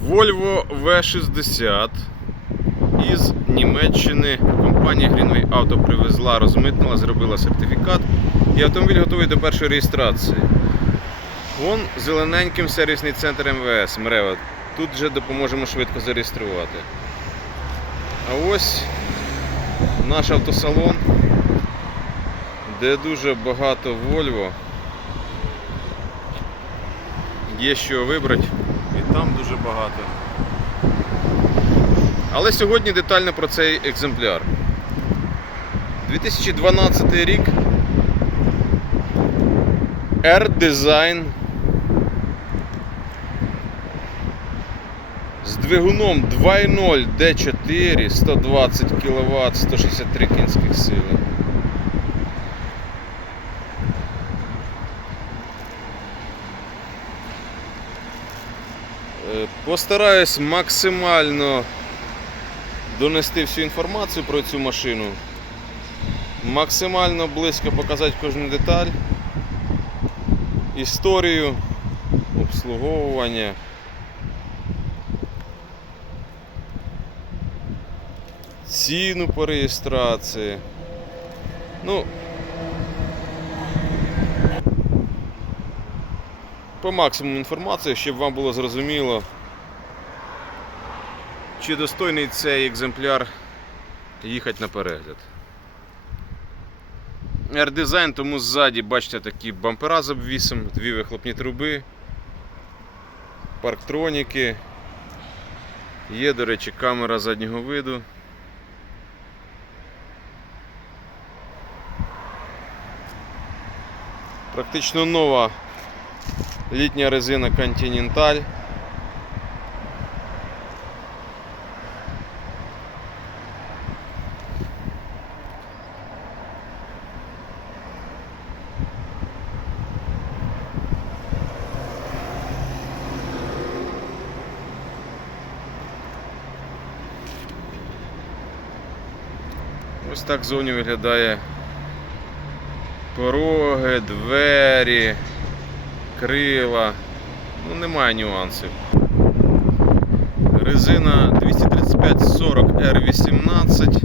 Volvo V60 із Німеччини. Компанія Greenway Auto привезла, розмитнила, зробила сертифікат. І автомобіль готовий до першої реєстрації. Вон зелененьким сервісний центр МВС МРЕВА. Тут вже допоможемо швидко зареєструвати. А ось наш автосалон, де дуже багато Volvo. Є що вибрати, і там дуже багато. Але сьогодні детально про цей екземпляр. 2012 рік. R-Design з двигуном 2.0 D4 120 кВт 163 кінських сили. Постараюсь максимально донести всю інформацію про цю машину, максимально близько показати кожну деталь, історію, обслуговування. Ціну по реєстрації. Ну, по максимуму інформації, щоб вам було зрозуміло, чи достойний цей екземпляр їхати на перегляд. R-Design, тому ззаді бачите такі бампера з обвісом, дві вихлопні труби, парктроніки. Є, до речі, камера заднього виду. Практично нова літня резина Continental. Так зовні виглядає пороги, двері, крила. Ну, немає нюансів. Резина 235-40 R18.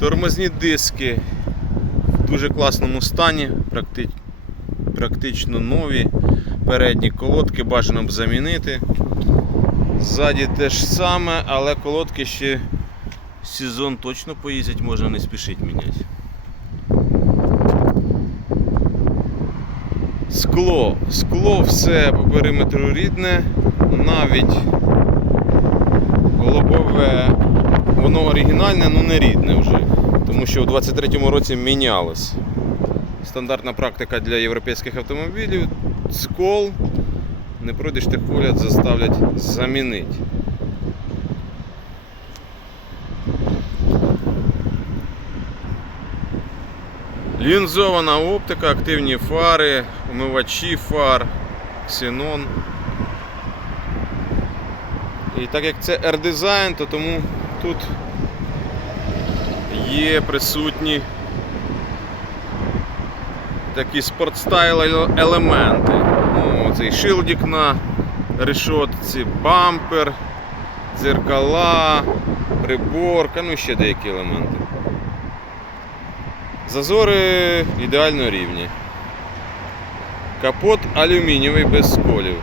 Тормозні диски в дуже класному стані, практи- практично нові. Передні колодки бажано б замінити. Ззаді те ж саме, але колодки ще сезон точно поїздять, можна не спішить міняти. Скло. Скло все по периметру рідне, навіть лобове, воно оригінальне, але не рідне вже. Тому що у 23-му році мінялось. Стандартна практика для європейських автомобілів. Скол, не пройдеш техогляд, заставлять замінити. Лінзована оптика, активні фари, умивачі фар, ксенон. І так як це R-Design, то тому тут є присутні такі спортстайл елементи. Ну, цей шилдик на решотці, бампер, дзеркала, приборка, ну і ще деякі елементи. Зазори ідеально рівні. Капот алюмінієвий без сколів.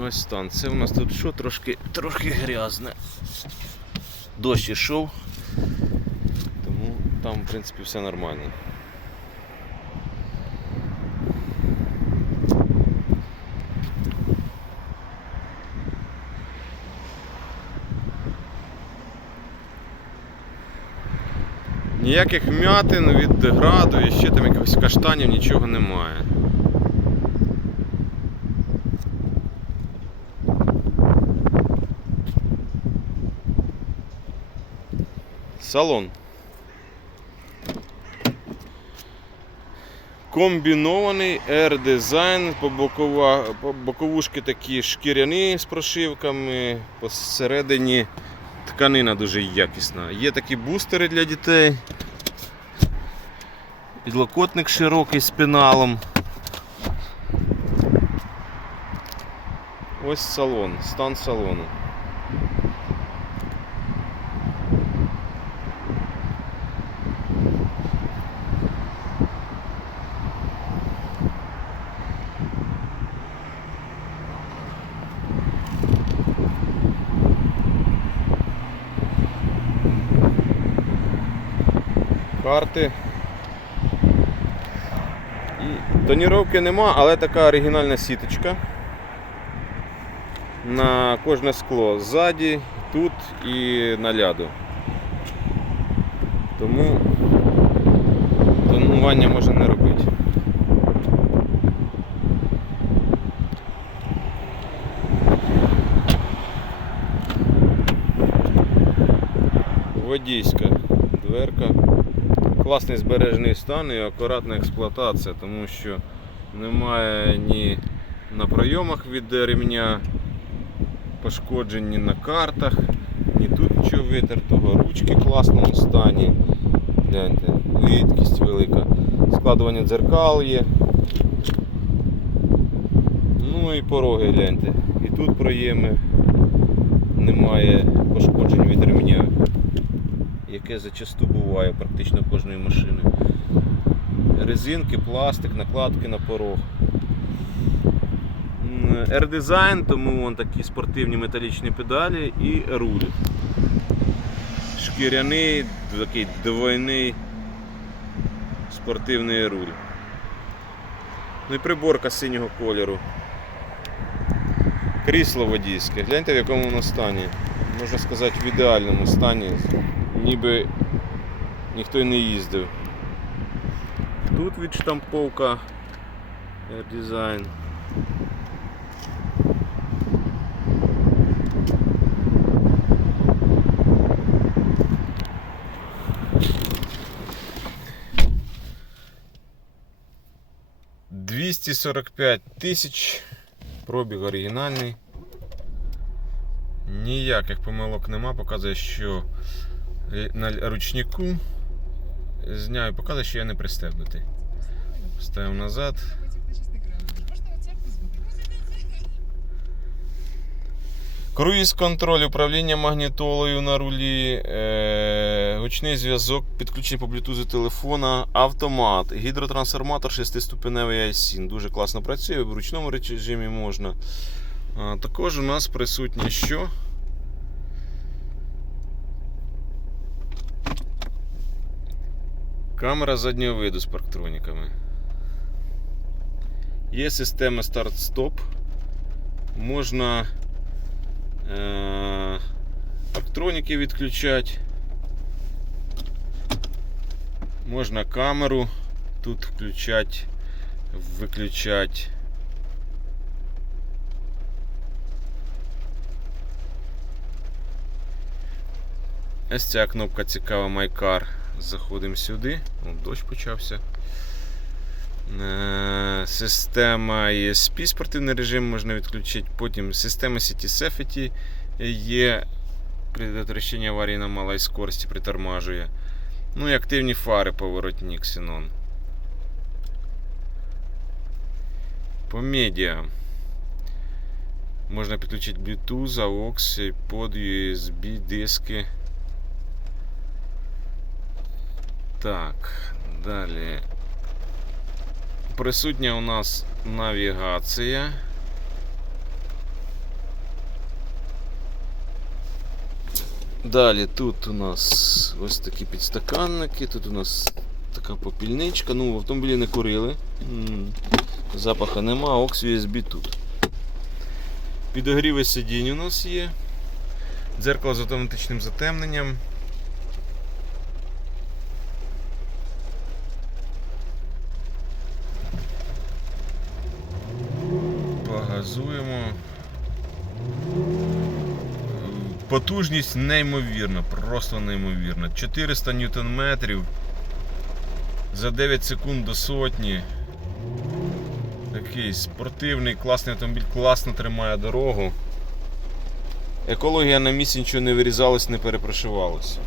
Ось стан. Це у нас тут що трошки, трошки грязне. Дощ ішов, тому там в принципі все нормально. Ніяких м'ятин від граду і ще там якихось каштанів нічого немає. Салон. Комбінований R-дизайн, по, бокова, по боковушки такі шкіряні з прошивками, посередині Тканина дуже якісна. Є такі бустери для дітей. Підлокотник широкий з пеналом. Ось салон, стан салону. Карти. І тоніровки нема, але така оригінальна сіточка на кожне скло ззаді, тут і на ляду. Тому тонування можна не робити. Водійська дверка. Класний збережений стан і акуратна експлуатація, тому що немає ні на пройомах від ремня пошкоджень ні на картах, ні тут нічого витертого, ручки в класному стані. Гляньте, рідкість велика. Складування дзеркал є. Ну і пороги гляньте. І тут проєми немає пошкоджень від ремня, яке зачасту буває практично кожної машини. Резинки, пластик, накладки на порог. R-Design, тому вон такі спортивні металічні педалі і руль. Шкіряний, такий двойний спортивний руль. Ну і приборка синього кольору. Крісло водійське. Гляньте в якому воно стані. Можна сказати в ідеальному стані, ніби ніхто й не їздив. Тут відштамповка R-Design. Двісті сорок п'ять тисяч. Пробіг оригінальний. Ніяких помилок нема, показує, що на ручнику зняв і показує, що я не пристебнутий. Ставимо назад. Круїз контроль, управління магнітолою на рулі, е, гучний зв'язок, підключення по блютузу телефона, автомат, гідротрансформатор 6-ступеневий ISIN. Дуже класно працює, в ручному режимі можна. А, також у нас присутнє що? Камера заднього виду з парктроніками. Є система старт-стоп. Можна е- парктроніки відключати. Можна камеру тут включати, виключати. Ось ця кнопка цікава MyCar. Заходимо сюди. О, дощ почався. Е, Система ESP спортивний режим можна відключити. Потім система City Safety є предотвращення аварії на малій скорості притормажує. Ну і активні фари поворотні Xenon. По медіа. Можна підключити Bluetooth, AUX, pod USB, диски. Так, далі. Присутня у нас навігація. Далі тут у нас ось такі підстаканники, тут у нас така попільничка. Ну, в автомобілі не курили. Запаха нема, AUX USB тут. Підогріви сидінь у нас є. Дзеркало з автоматичним затемненням. Потужність неймовірна, просто неймовірна. 400 ньютон метрів за 9 секунд до сотні. Такий спортивний, класний автомобіль, класно тримає дорогу. Екологія на місці нічого не вирізалось, не перепрошивалось.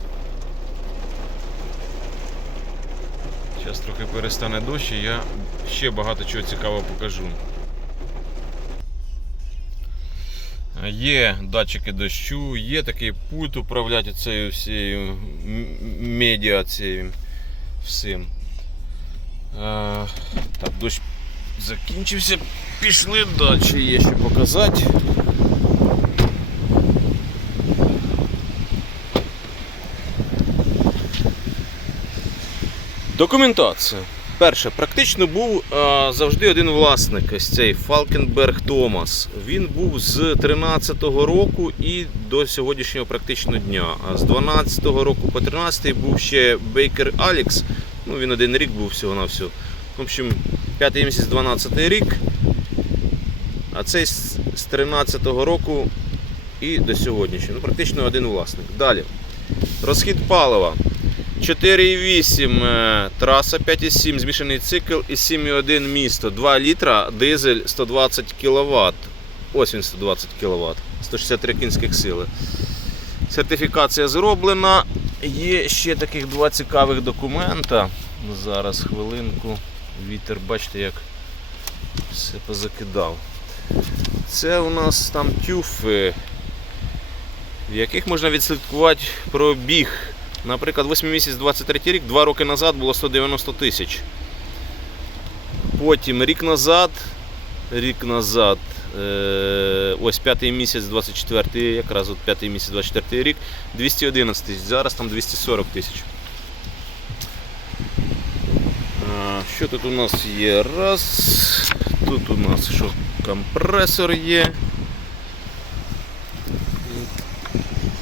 Зараз трохи перестане дощ і я ще багато чого цікавого покажу. Є датчики дощу, є такий пульт управляти цією всією м- медіа цією всім. Е, Так, дощ закінчився. Пішли далі, є що показати. Документація. Перше, практично був а, завжди один власник, ось цей Фалкенберг Томас. Він був з 13-го року і до сьогоднішнього практично дня. А з 12-го року по 13-й був ще Бейкер Алікс. Ну, він один рік був всього на всього. В общем, п'ятий місяць 12-й рік. А цей з 13-го року і до сьогоднішнього. Ну, практично один власник. Далі. Розхід палива. 4,8 е, траса, 5,7 змішаний цикл і 7,1 місто. 2 літра, дизель 120 кВт. Ось він 120 кВт, 163 кінських сили. Сертифікація зроблена. Є ще таких два цікавих документа. Зараз хвилинку. Вітер, бачите, як все позакидав. Це у нас там тюфи, в яких можна відслідкувати пробіг. Наприклад, 8 місяць 23 рік, 2 роки назад було 190 тисяч. Потім рік назад, рік назад, е, ось п'ятий місяць 24, якраз от п'ятий місяць 24 рік, 211 тисяч, зараз там 240 тисяч. Що тут у нас є? Раз. Тут у нас що? Компресор є.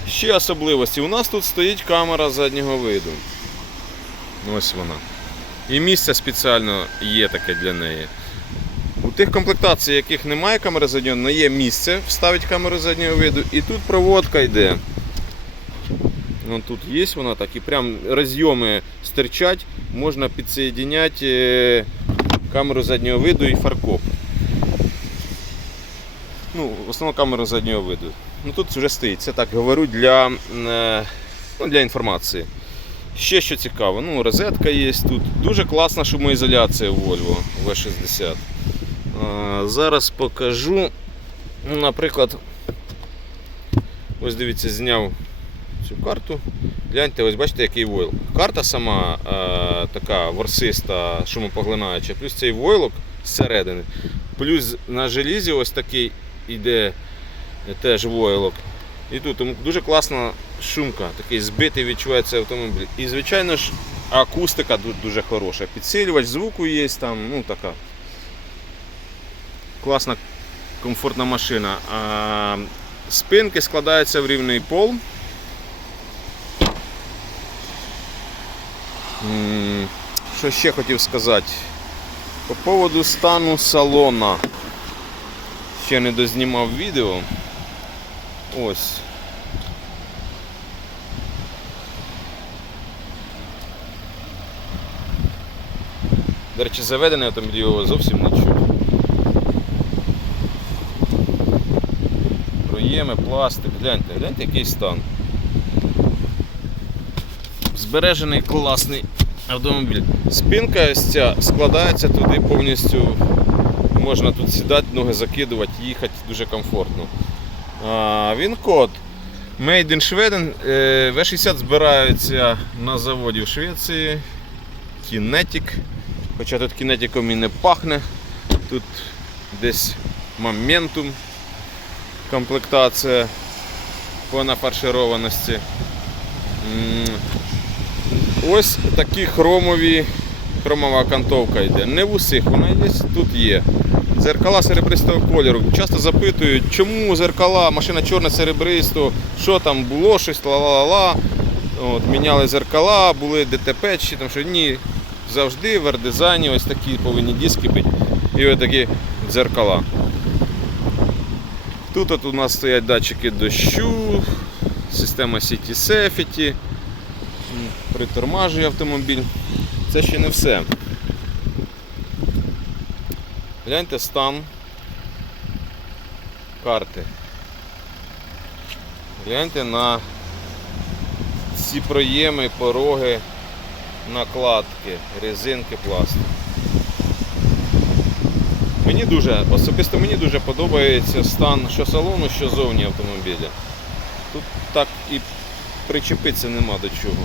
Ще особливості. У нас тут стоїть камера заднього виду. Ось вона. І місце спеціально є таке для неї. У тих комплектацій, яких немає камери заднього, не є місце вставити камеру заднього виду. І тут проводка йде. Вон тут є вона так, і прям розйоми стирчать, можна підсоєдиняти е, камеру заднього виду і фаркоп. Ну, в основному камеру заднього виду. Ну тут вже стоїть. Це так говорю для, е, ну, для інформації. Ще що цікаво, ну, розетка є тут. Дуже класна шумоізоляція у Volvo V60. Е, Зараз покажу. Ну, Наприклад, ось дивіться, зняв цю карту. Гляньте, ось бачите, який войл. Карта сама е, така ворсиста, шумопоглинаюча, плюс цей войлок зсередини. Плюс на желізі ось такий іде теж войлок. І тут дуже класна шумка, такий збитий відчувається автомобіль. І звичайно ж акустика тут дуже хороша. Підсилювач звуку є там, ну така класна, комфортна машина. А спинки складаються в рівний пол. Що ще хотів сказати? По поводу стану салона. Ще не дознімав відео. Ось. До речі, заведений автомобіль його зовсім не чую. Проєми, пластик, гляньте, гляньте який стан. Збережений класний автомобіль. Спинка ось ця складається туди повністю. Можна тут сідати, ноги закидувати, їхати дуже комфортно. Він код. Made in Sweden. Е, V60 збирається на заводі в Швеції. Kinetic. Хоча тут кінетиком і не пахне. Тут десь Momentum комплектація по нафаршированості. Ось такі хромові, хромова окантовка йде. Не в усіх вона є, тут є. Зеркала серебристого кольору. Часто запитують, чому зеркала, машина чорна серебристо, що там було, щось ла-ла-ла. От, Міняли зеркала, були ДТП, чи там що ні. Завжди в ардизайні ось такі повинні диски бути. І ось такі дзеркала. Тут от у нас стоять датчики дощу, система City Safety, притормажує автомобіль. Це ще не все. Гляньте стан карти. Гляньте на ці проєми, пороги, накладки, резинки, пластик. Мені дуже, особисто мені дуже подобається стан що салону, що зовні автомобіля. Тут так і причепитися нема до чого.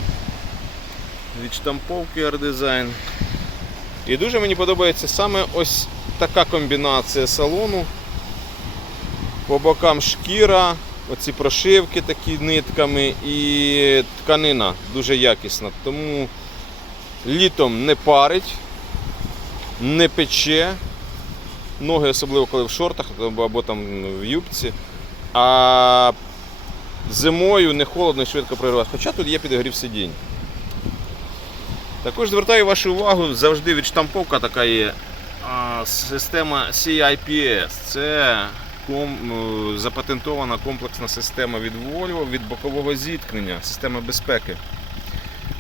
Від штамповки R-Design. І дуже мені подобається саме ось така комбінація салону. По бокам шкіра, оці прошивки такі нитками і тканина дуже якісна. Тому літом не парить, не пече. Ноги, особливо коли в шортах або там в юбці. А зимою не холодно і швидко прориває. Хоча тут є підігрів сидінь. Також звертаю вашу увагу, завжди відштамповка така є. Система CIPS. Це е, запатентована комплексна система від Volvo від бокового зіткнення, система безпеки.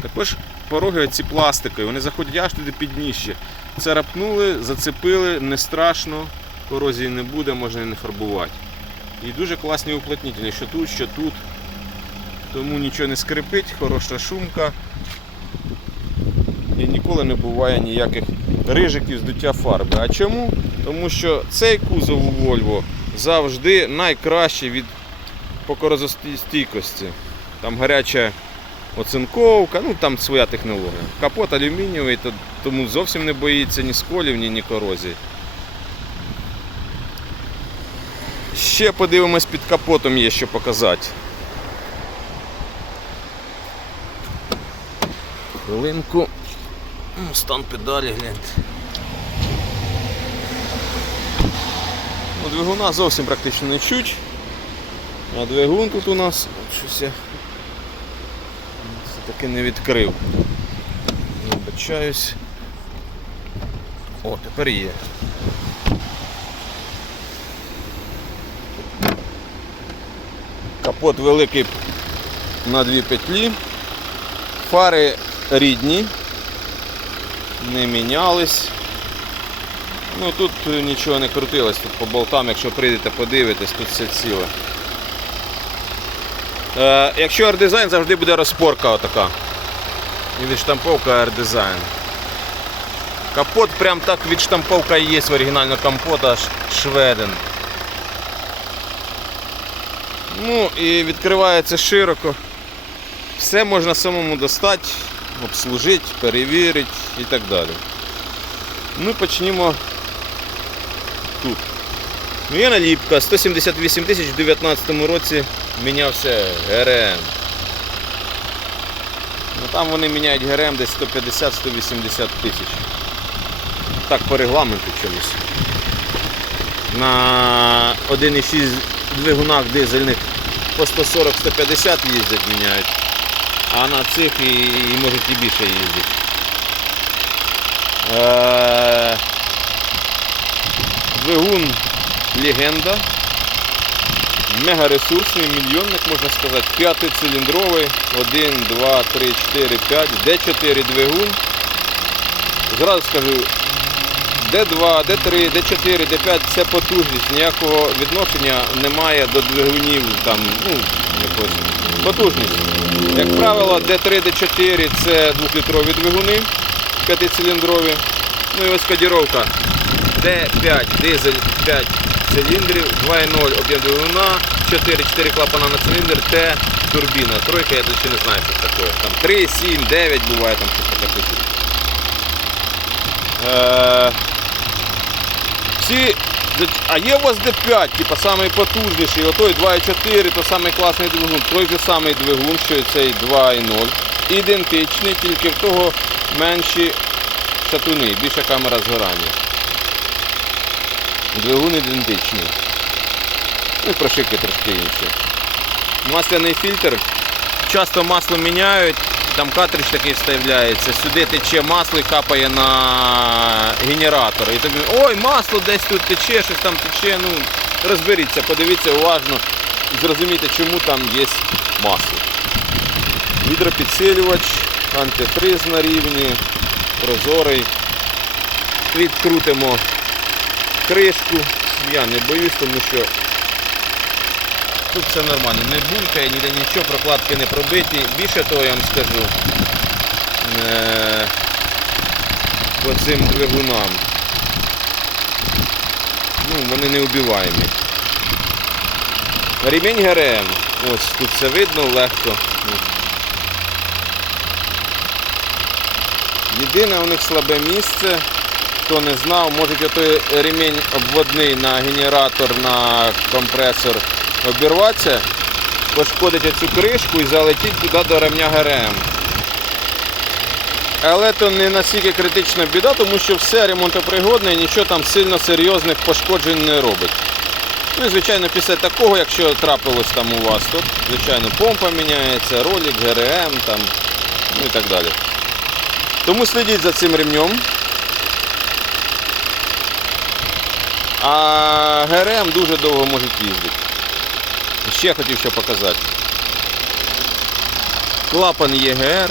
Також пороги ці пластикові, вони заходять аж туди під дніще. Царапнули, зацепили, не страшно, корозії не буде, можна і не фарбувати. І дуже класні уплотнітелі, що тут, що тут. Тому нічого не скрипить, хороша шумка. І ніколи не буває ніяких рижиків здуття фарби. А чому? Тому що цей кузов у Volvo завжди найкращий від покорозостійкості. Там гаряча оцинковка, ну там своя технологія. Капот алюмінієвий, то- тому зовсім не боїться ні сколів, ні, ні корозій. Ще подивимось під капотом є що показати. Хвилинку. Ну, Стан педалі гляньте. Ну, двигуна зовсім практично не чуть. А двигун тут у нас щось я все-таки не відкрив. Вибачаюсь. О, тепер є. Капот великий на дві петлі. Фари рідні, не мінялись. Ну тут нічого не крутилось, тут по болтам, якщо прийдете подивитесь, тут все ціле. Е, якщо R-Design, завжди буде розпорка отака. І відштамповка R-Design. Капот прям так відштамповка і є в оригінального компота шведен. Ну і відкривається широко. Все можна самому достати, обслужити, перевірити і так далі. Ну, почнімо тут. Ну, є наліпка, 178 тисяч в 2019 році мінявся ГРМ. Ну, там вони міняють ГРМ десь 150-180 тисяч. Так по регламенту чомусь. На 1,6 двигунах дизельних по 140-150 їздять, міняють. А на цих і, і можуть і більше їздити. Е, Двигун легенда. Мегаресурсний, мільйонник, можна сказати, п'ятициліндровий, 1, 2, 3, 4, 5, Д4 двигун. Зразу скажу, Д2, Д3, Д4, Д5 це потужність, ніякого відношення немає до двигунів там, ну, якось. Потужність. Як правило, Д3, Д4 це 2-літрові двигуни, 5-циліндрові. Ну і ось кодіровка. Д5, дизель 5 циліндрів, 2.0 об'єм двигуна, 4, 4 клапана на циліндр, Т турбіна. Тройка я ще не знаю, що таке. Там 3, 7, 9 буває там щось таке. Е, ці, а є у вас D5, типу самий потужніший, отой 2.4, то самий класний двигун, той же самий двигун, що і цей 2.0. Ідентичний, тільки в того менші шатуни, більша камера згорання. Двигун ідентичний. Ну і прошивки трошки інші. Масляний фільтр. Часто масло міняють, там картридж такий вставляється, сюди тече масло і капає на генератор. І тобі, ой, масло десь тут тече, щось там тече. Ну, розберіться, подивіться уважно і зрозумійте, чому там є масло. Гідропідсилювач, антифриз на рівні, прозорий. Відкрутимо кришку. Я не боюсь, тому що тут все нормально. Не булькає, ніде нічого, прокладки не пробиті. Більше того, я вам скажу. Е- по цим двигунам. Ну, вони не убиваємі. Ремінь ГРМ. Ось тут все видно легко. Ну. Єдине у них слабе місце. Хто не знав, може той ремінь обводний на генератор, на компресор обірватися, пошкодить цю кришку і залетіть туди до ремня ГРМ. Але то не настільки критична біда, тому що все ремонтопригодне і нічого там сильно серйозних пошкоджень не робить. Ну і звичайно, після такого, якщо трапилось там у вас, то звичайно помпа міняється, ролик, ГРМ там, ну і так далі. Тому слідіть за цим ремнем. А ГРМ дуже довго можуть їздити. Ще хотів що показати. Клапан ЄГР.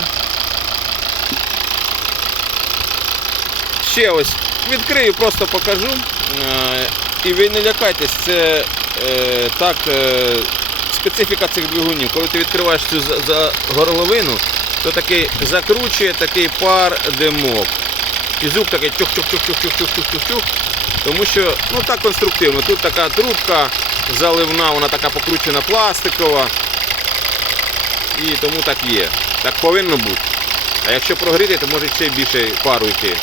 Ще ось відкрию, просто покажу. Е, І ви не лякайтесь, це е, так е, специфіка цих двигунів. Коли ти відкриваєш цю за- за горловину, то такий закручує такий пар димок. І звук такий чух-чух-чух-чух-чух-чух-чух-чух. Тому що ну так конструктивно. Тут така трубка заливна, вона така покручена пластикова. І тому так є. Так повинно бути. А якщо прогріти, то може ще більше пару йти.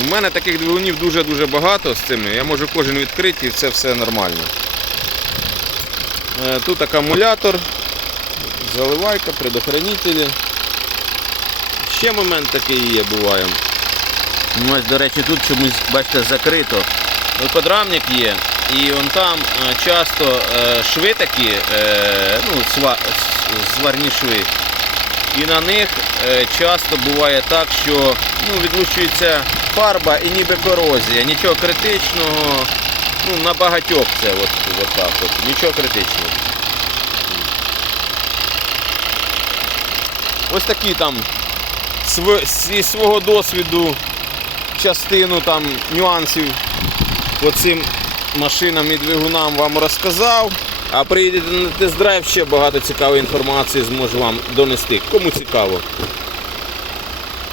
У мене таких двигунів дуже-дуже багато з цими. Я можу кожен відкрити і це все нормально. Е, Тут акумулятор, заливайка, предохранителі. Ще момент такий є, буває. Ну, Ось, до речі, тут чомусь, бачите, закрито. Подрамник є, і вон там е, часто е, шви такі, е, ну, сва- шви. І на них часто буває так, що ну, відлущується фарба і ніби корозія. Нічого критичного. Ну, на багатьох це от, от так от. Нічого критичного. Ось такі там зі свого досвіду частину там нюансів по цим машинам і двигунам вам розказав. А приїдете на тест-драйв, ще багато цікавої інформації зможу вам донести. Кому цікаво.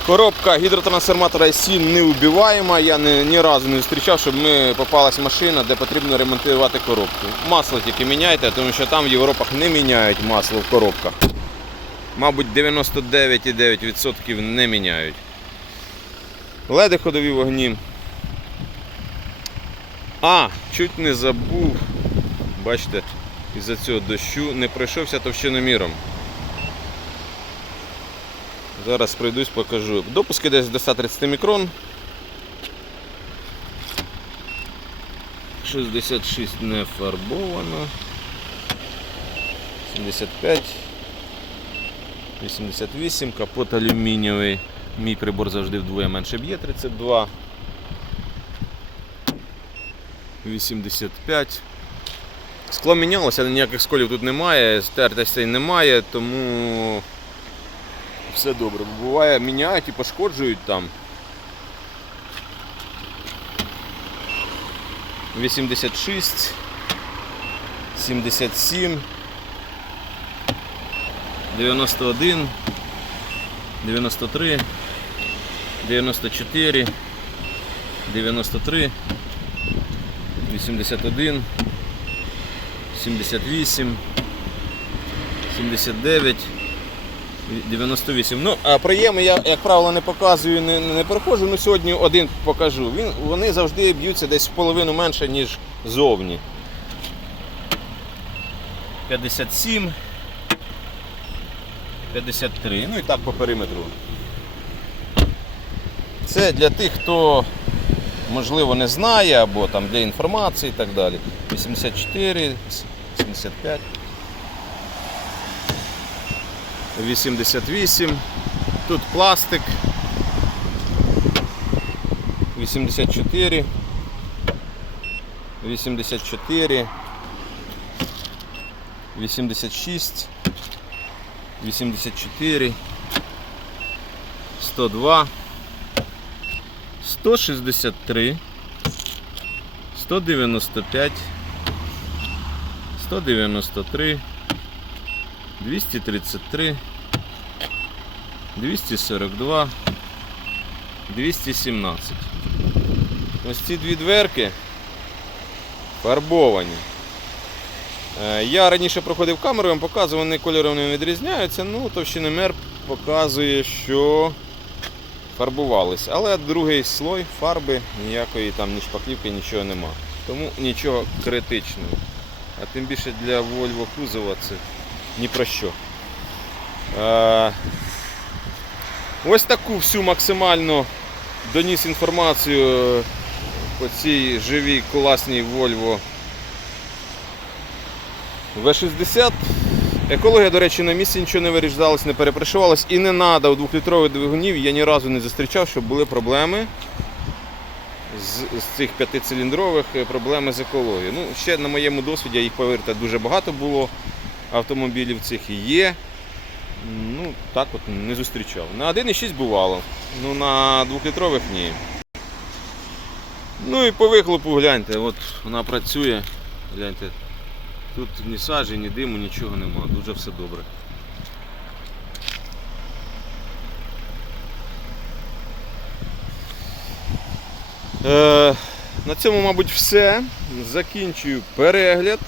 Коробка гідротрансформатора IC неубиваєма. Я ні, ні разу не зустрічав, щоб ми попалась машина, де потрібно ремонтувати коробку. Масло тільки міняйте, тому що там в Європах не міняють масло в коробках. Мабуть, 99,9% не міняють. Леди ходові вогні. А, чуть не забув. Бачите, із-за цього дощу не пройшовся товщиноміром. Зараз пройдусь, покажу. Допуски десь до 130 мікрон. 66 не фарбовано. 75. 88, капот алюмінієвий. Мій прибор завжди вдвоє менше б'є 32. 85. Скло мінялося, але ніяких сколів тут немає, стертостей немає, тому все добре. Буває, міняють і пошкоджують там. 86, 77, 91, 93, 94, 93, 81, 78, 79, 98. Ну, а проєми я, як правило, не показую, не, не переходжу. Ну, сьогодні один покажу. Він, вони завжди б'ються десь в половину менше, ніж зовні. 57. 53. Ну і так по периметру. Це для тих, хто можливо не знає або там для інформації і так далі. 84, 75. 88. Тут пластик. 84. 84. 86. 84. 102. 163. 195. 193, 233, 242, 217. Ось ці дві дверки фарбовані. Е, Я раніше проходив камеру, вам показував, вони кольором не відрізняються. Ну, товщиномер показує, що фарбувалися. Але другий слой фарби, ніякої там ні шпаклівки, нічого нема. Тому нічого критичного. А тим більше для Volvo кузова це ні про що. Е, Ось таку всю максимально доніс інформацію по цій живій класній Volvo V60. Екологія, до речі, на місці нічого не виріждалась, не перепришивалась і не треба у двохлітрових двигунів. Я ні разу не зустрічав, щоб були проблеми з, з цих п'ятициліндрових е, проблеми з екологією. Ну, ще на моєму досвіді, їх повірте, дуже багато було автомобілів цих і є. Ну, так от не зустрічав. На 1,6 бувало, ну на двохлітрових ні. Ну і по вихлопу гляньте, от вона працює. Гляньте, тут ні сажі, ні диму, нічого нема. Дуже все добре. Е, на цьому, мабуть, все. Закінчую перегляд.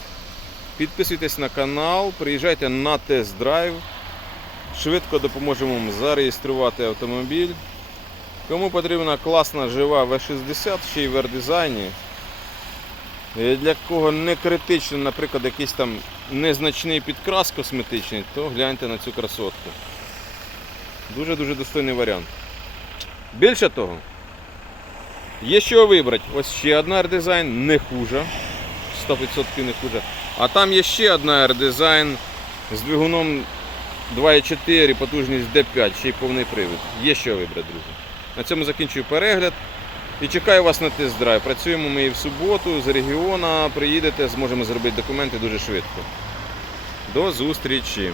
Підписуйтесь на канал, приїжджайте на тест-драйв. Швидко допоможемо вам зареєструвати автомобіль. Кому потрібна класна жива V60, ще й в R-дизайні. Для кого не критично, наприклад, якийсь там незначний підкрас косметичний, то гляньте на цю красотку. Дуже-дуже достойний варіант. Більше того, є що вибрати. Ось ще одна R-дизайн, не хуже. 100% не хуже. А там є ще одна R-дизайн з двигуном 2,4, потужність D5, ще й повний привід. Є що вибрати, друзі. На цьому закінчую перегляд. І чекаю вас на тест-драйв. Працюємо ми і в суботу з регіона. Приїдете, зможемо зробити документи дуже швидко. До зустрічі!